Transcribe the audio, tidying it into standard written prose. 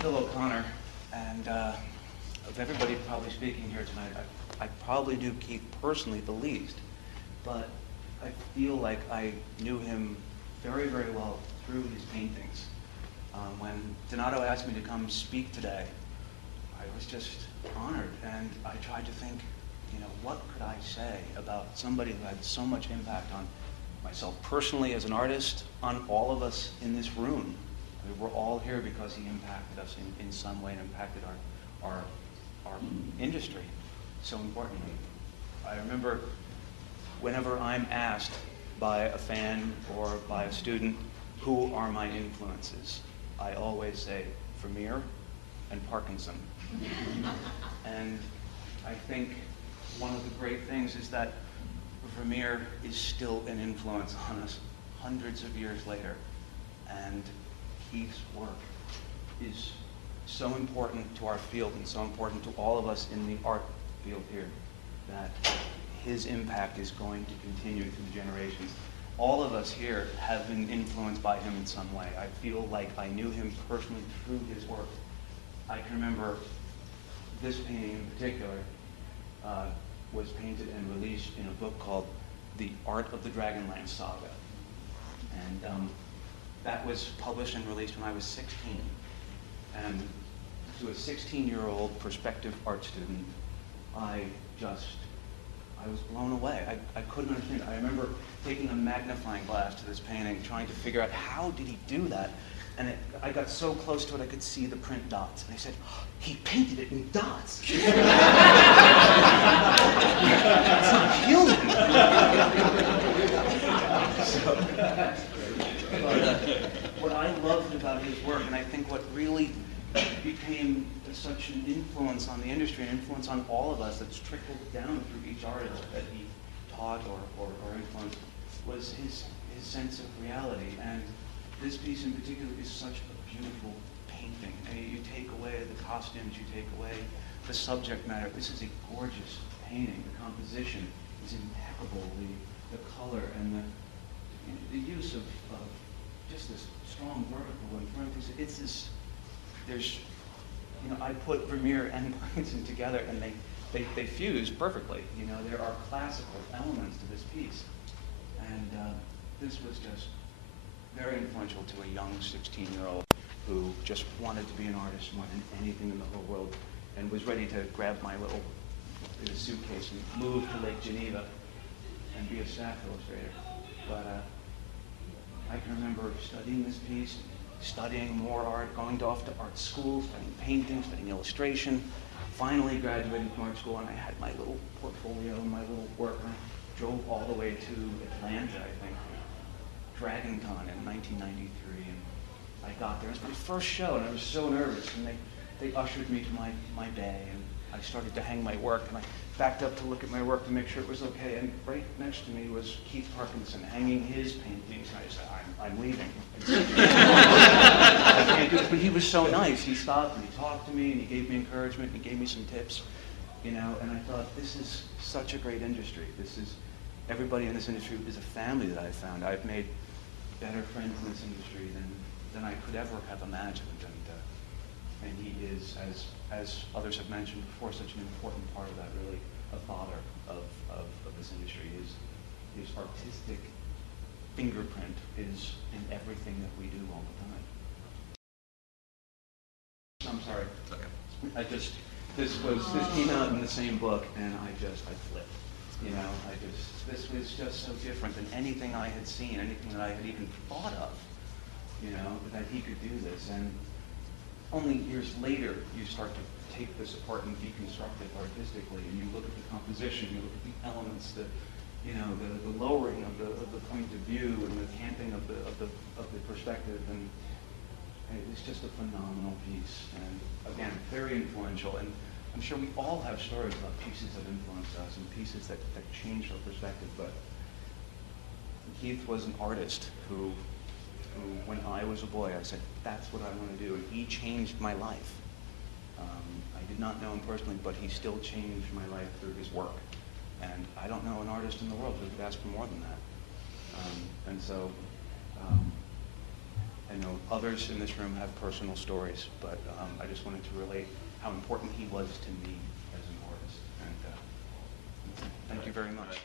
Bill O'Connor, and of everybody probably speaking here tonight, I probably do Keith personally the least, but I feel like I knew him very, very well through his paintings. When Donato asked me to come speak today, I was just honored, and I tried to think, what could I say about somebody who had so much impact on myself personally as an artist, on all of us in this room. I mean, we're all here because he impacted us in some way and impacted our industry so importantly. I remember whenever I'm asked by a fan or by a student, who are my influences, I always say Vermeer and Parkinson. And I think one of the great things is that Vermeer is still an influence on us hundreds of years later. And Keith's work is so important to our field and so important to all of us in the art field here that his impact is going to continue through generations. All of us here have been influenced by him in some way. I feel like I knew him personally through his work. I can remember this painting in particular was painted and released in a book called The Art of the Dragonlance Saga. And that was published and released when I was 16. And to a 16-year-old prospective art student, I was blown away. I couldn't understand it. I remember taking a magnifying glass to this painting, trying to figure out how did he do that. And I got so close to it I could see the print dots. And I said, oh, he painted it in dots. It's not human. What I loved about his work, and I think what really became such an influence on the industry, an influence on all of us that's trickled down through each artist that he taught or influenced, was his sense of reality. And this piece in particular is such a beautiful painting. I mean, you take away the costumes, you take away the subject matter. This is a gorgeous painting. The composition is impeccable. The color and the use of just this strong vertical and parentheses. It's this. I put Vermeer and Parkinson together, and they fuse perfectly. There are classical elements to this piece, and this was just very influential to a young 16-year-old who just wanted to be an artist more than anything in the whole world, and was ready to grab my little suitcase and move to Lake Geneva and be a staff illustrator. But I can remember studying this piece, studying more art, going off to art school, studying painting, studying illustration. Finally graduated from art school, and I had my little portfolio and my little work, and I drove all the way to Atlanta, I think, GenCon in 1993, and I got there. It was my first show, and I was so nervous, and they ushered me to my bay, and I started to hang my work, and I backed up to look at my work to make sure it was okay, and right next to me was Keith Parkinson hanging his paintings, and I said, I'm leaving. I can't do this, but he was so nice. He stopped and he talked to me, and he gave me encouragement, and he gave me some tips, and I thought, this is such a great industry. Everybody in this industry is a family that I found. I've made better friends in this industry than I could ever have imagined, and he is, as others have mentioned before, such an important part of that, really, a father of this industry. His artistic fingerprint is in everything that we do all the time. I'm sorry. Okay. This came out in the same book, and I flipped. This was just so different than anything I had seen, anything that I had even thought of, that he could do this. And only years later, you start to take this apart and deconstruct it artistically, and you look at the composition, you look at the elements, the lowering of the point of view, and the camping of the perspective, and it was just a phenomenal piece. And again, very influential. And I'm sure we all have stories about pieces that influenced us and pieces that changed our perspective. But Keith was an artist who, when I was a boy, I said, that's what I want to do. And he changed my life. I did not know him personally, but he still changed my life through his work. And I don't know an artist in the world who could ask for more than that. And so I know others in this room have personal stories, but I just wanted to relate how important he was to me as an artist. And thank you very much.